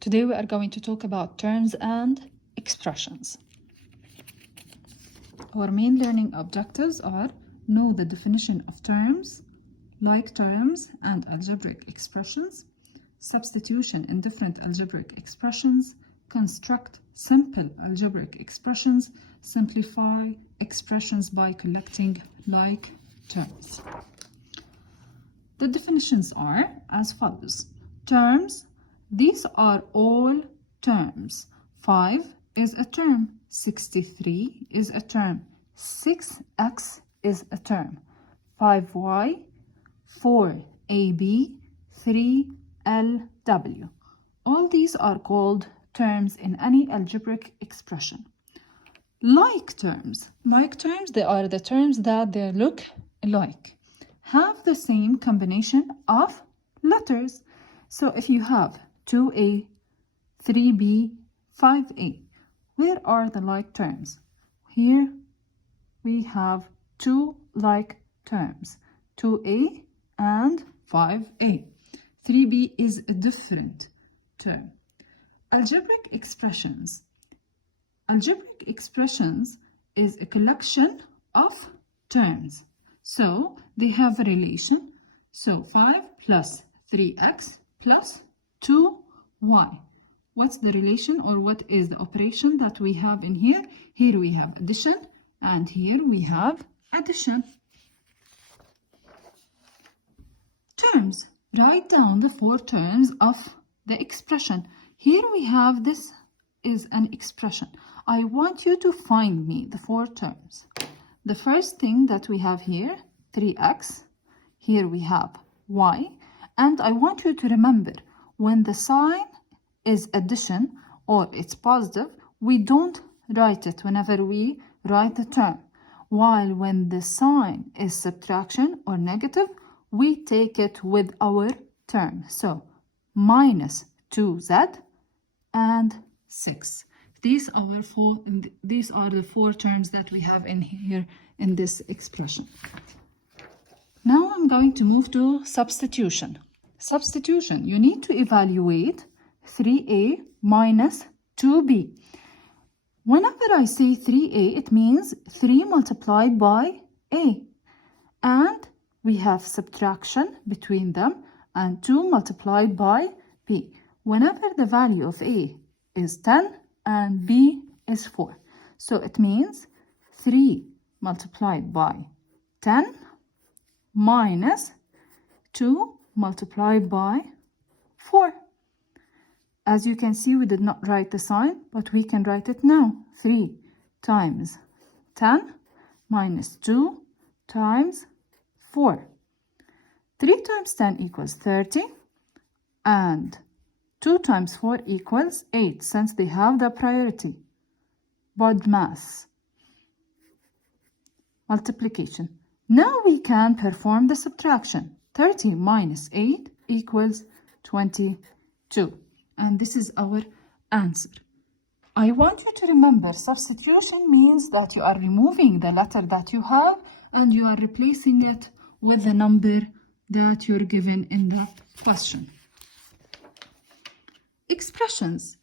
Today we are going to talk about terms and expressions. Our main learning objectives are know the definition of terms, like terms and algebraic expressions, substitution in different algebraic expressions, construct simple algebraic expressions, simplify expressions by collecting like terms. The definitions are as follows. Terms, these are all terms. 5 is a term, 63 is a term, 6x is a term, 5y, 4ab, 3lw. All these are called terms in any algebraic expression. Like terms, they are the terms that they look alike, have the same combination of letters. So if you have 2a, 3b, 5a, where are the like terms? Here we have two like terms, 2a and 5a. 3b is a different term. Algebraic expressions. Algebraic expressions is a collection of terms. So they have a relation. So 5 plus 3x plus 2y. What's the relation, or what is the operation that we have in here? Here we have addition and here we have addition. Terms. Write down the 4 terms of the expression. Here we have, this is an expression. I want you to find me the 4 terms. The first thing that we have here, 3x. Here we have y. And I want you to remember, when the sign is addition or it's positive, we don't write it whenever we write the term. While when the sign is subtraction or negative, we take it with our term. So minus 2z and 6. These are the 4 terms that we have in here in this expression. Now I'm going to move to substitution. Substitution, you need to evaluate 3a minus 2b. Whenever I say 3a, it means 3 multiplied by a. And we have subtraction between them, and 2 multiplied by b. Whenever the value of a is 10 and b is 4. So it means 3 multiplied by 10 minus 2 multiplied by 4. As you can see, we did not write the sign, but we can write it now. 3 times 10 minus 2 times 4. 3 times 10 equals 30, and 2 times 4 equals 8, since they have the priority. BODMAS. Multiplication. Now we can perform the subtraction. 30 minus 8 equals 22. And this is our answer. I want you to remember, substitution means that you are removing the letter that you have and you are replacing it with the number that you're given in the question. Expressions.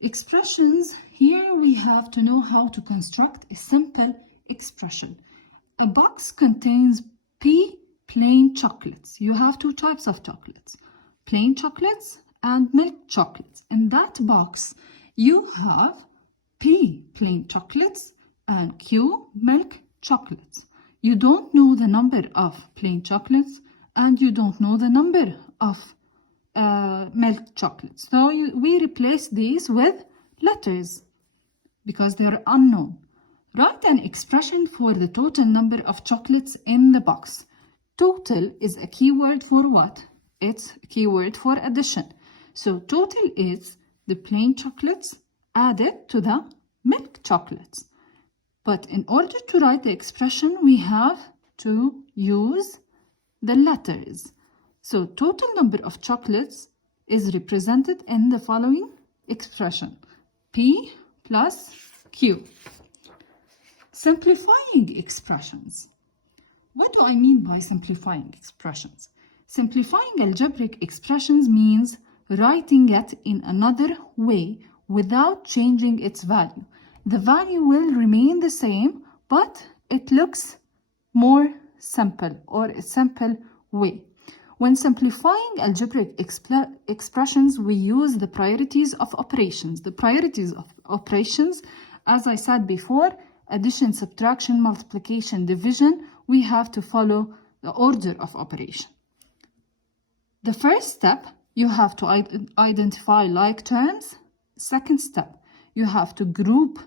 Expressions, here we have to know how to construct a simple expression. A box contains P plain chocolates. You have 2 types of chocolates, plain chocolates and milk chocolates. In that box, you have P plain chocolates and Q milk chocolates. You don't know the number of plain chocolates and you don't know the number of milk chocolates. So we replace these with letters because they're unknown. Write an expression for the total number of chocolates in the box. Total is a keyword for what? It's a keyword for addition. So total is the plain chocolates added to the milk chocolates. But in order to write the expression, we have to use the letters. So total number of chocolates is represented in the following expression. P plus Q. Simplifying expressions. What do I mean by simplifying expressions? Simplifying algebraic expressions means writing it in another way without changing its value. The value will remain the same, but it looks more simple, or a simple way. When simplifying algebraic expressions, we use the priorities of operations. The priorities of operations, as I said before, addition, subtraction, multiplication, division, we have to follow the order of operation. The first step, you have to identify like terms. Second step, you have to group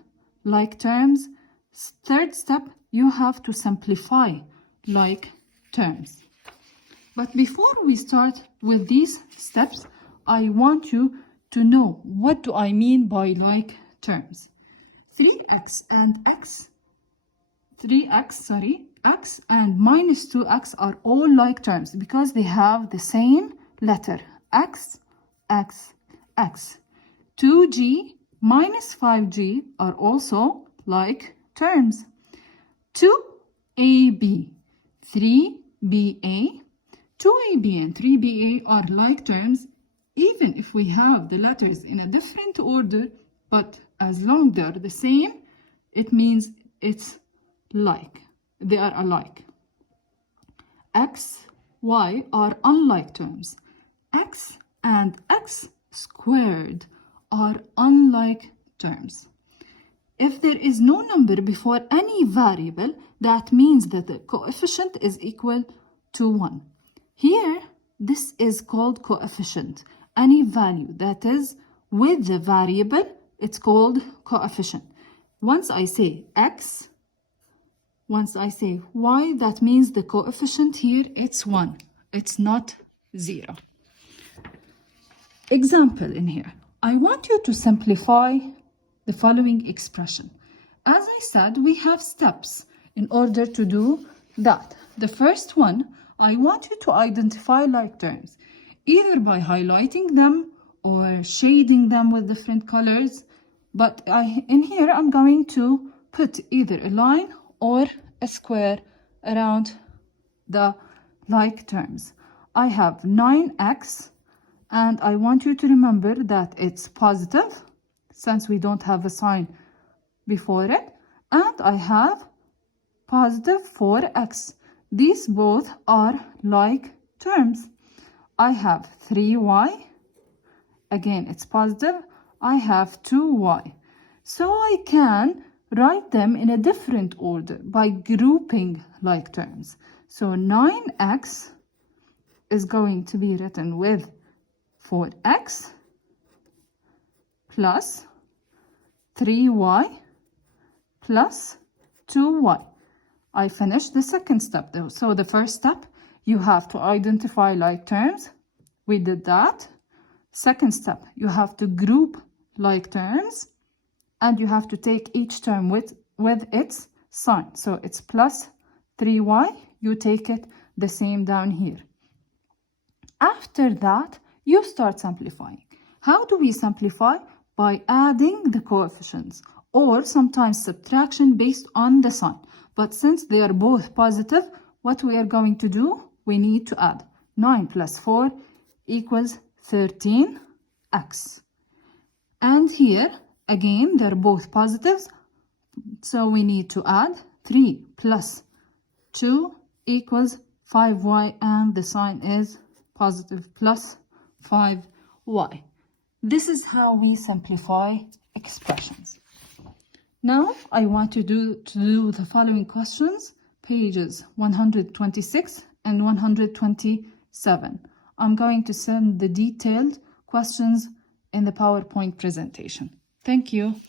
like terms. Third step, you have to simplify like terms. But before we start with these steps, I want you to know what do I mean by like terms. 3x and x and minus 2x are all like terms because they have the same letter, x, x, x. 2g minus 5g are also like terms. 2ab, 3ba, 2ab and 3ba are like terms even if we have the letters in a different order, but as long they're the same, it means it's like, they are alike. X, y are unlike terms. X and x squared are unlike terms. If there is no number before any variable, that means that the coefficient is equal to 1. Here, this is called coefficient. Any value that is with the variable, it's called coefficient. Once I say x, once I say y, that means the coefficient here, it's 1. It's not 0. Example in here. I want you to simplify the following expression. As I said, we have steps in order to do that. The first one, I want you to identify like terms, either by highlighting them or shading them with different colors. But in here, I'm going to put either a line or a square around the like terms. I have 9x, and I want you to remember that it's positive since we don't have a sign before it. And I have positive 4x. These both are like terms. I have 3y. Again, it's positive. I have 2y. So I can write them in a different order by grouping like terms. So 9x is going to be written with 4x plus 3y plus 2y. I finished the second step though. So the first step, you have to identify like terms. We did that. Second step, you have to group like terms, and you have to take each term with its sign. So it's plus 3y, you take it the same down here. After that, you start simplifying. How do we simplify? By adding the coefficients, or sometimes subtraction based on the sign. But since they are both positive, what we are going to do? We need to add 9 plus 4 equals 13x. And here, again, they're both positives, so we need to add 3 plus 2 equals 5y, and the sign is positive plus 5y. This is how we simplify expressions. Now, I want to do the following questions, pages 126 and 127. I'm going to send the detailed questions in the PowerPoint presentation. Thank you.